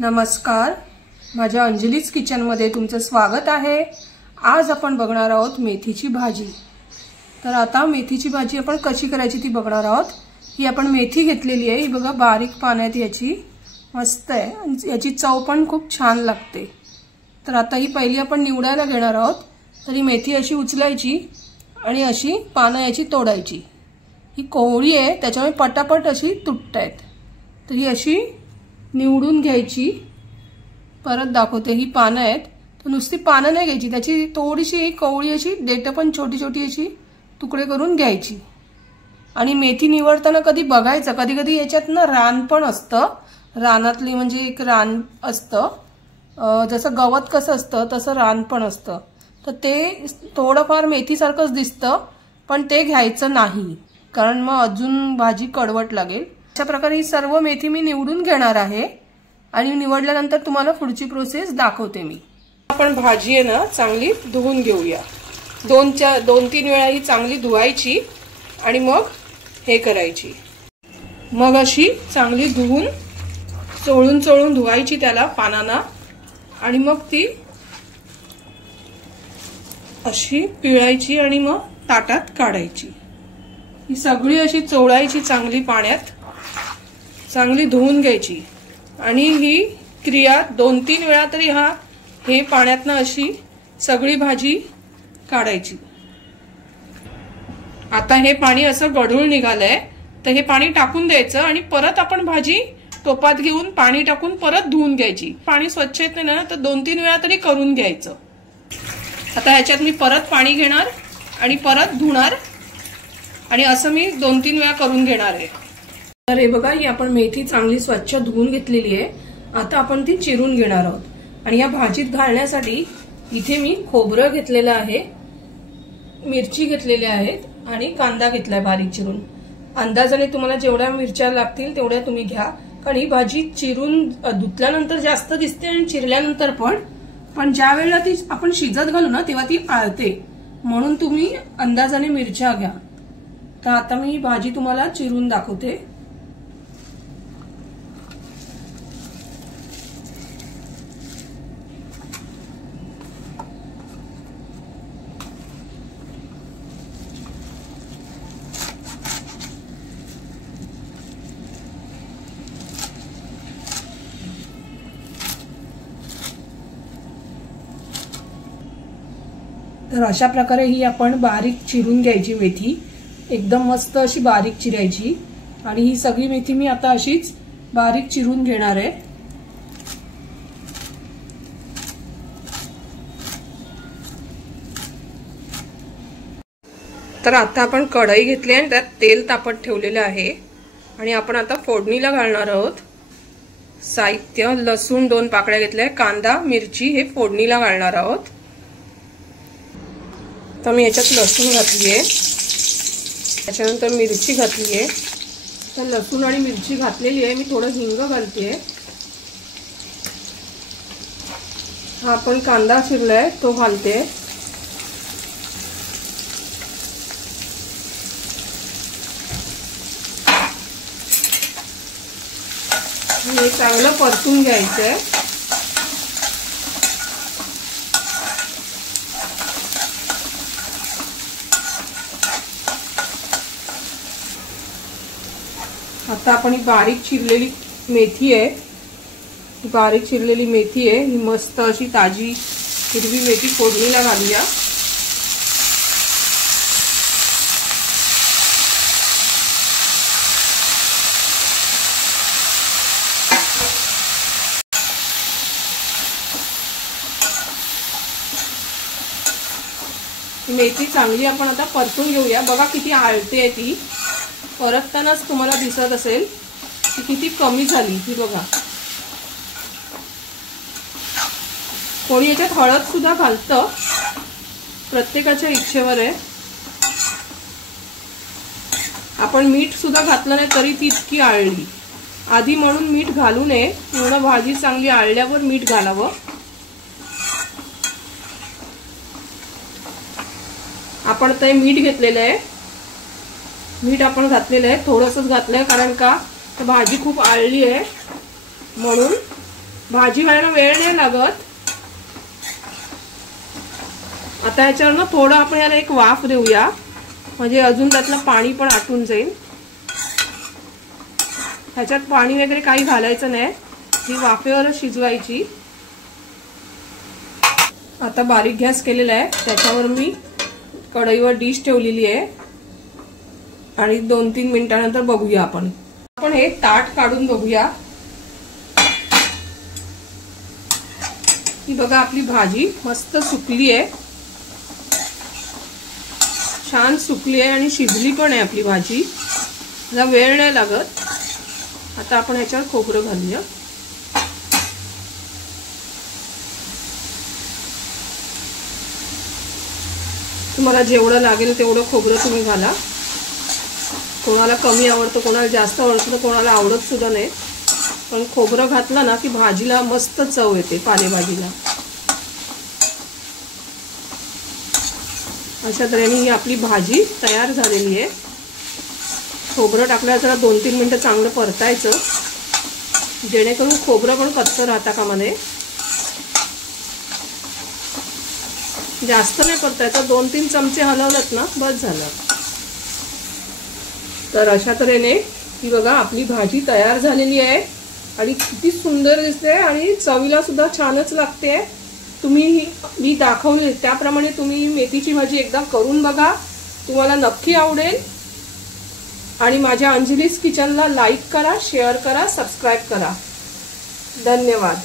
नमस्कार, माझ्या अंजलीज किचनमध्ये तुमचं स्वागत आहे। आज आपण बघणार आहोत मेथीची भाजी। तर आता मेथीची भाजी आपण कशी करायची ती बघणार आहोत। ही आपण मेथी घेतलेली आहे, ही बघा बारीक पाण्यात याची मस्त आहे आणि याची चव पण खूप छान लागते। तर आता ही पहिली आपण निवडायला घेणार आहोत। तर ही मेथी अशी उचलायची आणि अशी पानं याची तोडायची। ही कोवळी आहे त्याच्यामुळे पटापट अशी तुटतात। तर ही अशी निवडून घ्यायची। परत दाखवते, ही पानं आहेत तर नुसती पानं नाही घ्यायची, त्याची थोडीशी कोवळी अशी देठं पण छोटी छोटी अशी तुकडे करून घ्यायची। आणि मेथी निवडताना कधी बघायचं, कधी कधी याच्यात ना रान पण असतं, रानातली म्हणजे एक रान असतं, जसं गवत कसं असतं तसं रान पण असतं। तर ते थोडंफार मेथीसारखंच दिसतं पण ते घ्यायचं नाही, कारण मग अजून भाजी कडवट लागेल। अशा प्रकारे ही सर्व मेथी मी निवडून घेणार आहे आणि निवडल्यानंतर तुम्हाला पुढची प्रोसेस दाखवते मी। आपण भाजी आहे ना चांगली धुवून घेऊया। दोन तीन वेळा ही चांगली धुवायची आणि मग हे करायची। मग अशी चांगली धुवून चोळून चोळून धुवायची त्याला पानांना आणि मग ती अशी पिळायची आणि मग ताटात काढायची। ही सगळी अशी चोळायची चांगली पाण्यात, चांगली धुवून घ्यायची आणि ही क्रिया 2-3 वेळा तरी हे पाण्यातनं अशी सगळी भाजी काढायची। आता हे पाणी असं गढूळ निघालंय तर हे पाणी टाकून द्यायचं आणि परत आपण भाजी टोपात घेऊन पाणी टाकून परत धुवून घ्यायची। पाणी स्वच्छ येत नाही ना तर 2-3 वेळा तरी करून घ्यायचं। आता ह्याच्यात मी परत पाणी घेणार आणि परत धुणार आणि असं मी 2-3 वेळा करून घेणार आहे। तर हे बघा, ही आपण मेथी चांगली स्वच्छ धुवून घेतलेली आहे। आता आपण ती चिरून घेणार आहोत आणि या भाजीत घालण्यासाठी इथे मी खोबरं घेतलेलं आहे, मिरची घेतलेल्या आहेत आणि कांदा घेतलाय बारीक चिरून। अंदाजाने तुम्हाला जेवढ्या मिरच्या लागतील तेवढ्या तुम्ही घ्या, कारण ही भाजी चिरून धुतल्यानंतर जास्त दिसते आणि चिरल्यानंतर पण ज्या वेळेला ती आपण शिजत घालू ना तेव्हा ती आळते, म्हणून तुम्ही अंदाजाने मिरच्या घ्या। तर आता मी ही भाजी तुम्हाला चिरून दाखवते। तर अशा प्रकारे ही आपण बारीक चिरून घ्यायची मेथी, एकदम मस्त अशी बारीक चिरायची आणि ही सगळी मेथी मी आता अशीच बारीक चिरून घेणार आहे। तर आता आपण कढई घेतली आणि त्यात तेल तापत ठेवलेलं आहे आणि आपण आता फोडणीला घालणार आहोत। साहित्य: लसूण 2 पाकळ्या घेतल्या, कांदा, मिरची हे फोडणीला घालणार आहोत। तर मी याच्यात लसूण घातली आहे, त्याच्यानंतर मिरची घातली आहे। तर लसूण आणि मिरची घातलेली आहे, मी थोडं हिंग घालते। हा आपण कांदा चिरलाय तो घालते। हे चांगलं परतून घ्यायचंय। आता आपण ही बारीक चिरलेली मेथी आहे, बारीक चिरलेली मेथी आहे, ही मस्त अशी ताजी हिरवी मेथी फोडणीला घालूया। मेथी चांगली आपण आता परतून घेऊया। बघा किती आळते ती, परततानाच तुम्हाला दिसत असेल की किती कमी झाली। ही बघा, कोणी याच्यात हळद सुद्धा घालतं, प्रत्येकाच्या इच्छेवर आहे। आपण मीठ सुद्धा घातलं नाही तरी ती इतकी आळली। आधी म्हणून मीठ घालू नये, पूर्ण भाजी चांगली आळल्यावर मीठ घालावं। आपण ते मीठ घेतलेलं आहे, मीठ आपण घातलेलं आहे, थोडंसंच घातलंय कारण का भाजी खूप आळली आहे म्हणून। भाजी व्हायला वेळ नाही लागत। आता याच्यावर ना थोडं आपण याला एक वाफ देऊया, म्हणजे अजून त्यातलं पाणी पण आटून जाईल। ह्याच्यात पाणी वगैरे काही घालायचं नाही, ही वाफेवर शिजवायची। आता बारीक गॅस केलेला आहे, त्याच्यावर मी कढईवर डिश ठेवलेली आहे आणि 2-3 मिनिटांनंतर बघूया आपण हे ताट काढून बघूया। ही बघा आपली भाजी मस्त सुकली आहे, छान सुकली आहे आणि शिजली पण आहे आपली भाजी, जरा वेळ नाही लागत। आता आपण ह्याच्यावर खोबरं घालूया। तुम्हाला जेवढं लागेल तेवढं खोबरं तुम्ही घाला। कोणाला कमी आवडतं, कोणाला जास्त आवडतं, कोणाला आवडत सुद्धा नाही, पण खोबरं घातलं ना की भाजीला मस्त चव येते, पालेभाजीला। अशा तऱ्हेने ही आपली भाजी तयार झालेली आहे। खोबरं टाकल्यावर जरा 2-3 मिनिटं चांगलं परतायचं, जेणेकरून खोबरं पण कच्चं राहता कामा नये। जास्त नाही परतायचं, 2-3 चमचे हलवलत ना बस झालं। तर अशा तऱ्हेने ही बघा आपली भाजी तयार झालेली आहे आणि किती सुंदर दिसते आणि चवीला सुद्धा छानच लागते। तुम्ही मी दाखवले त्याप्रमाणे तुम्ही मेथीची भाजी एकदा करून बघा, तुम्हाला नक्की आवडेल। आणि माझ्या अंजलीज किचनला लाईक करा, शेअर करा, सबस्क्राईब करा। धन्यवाद।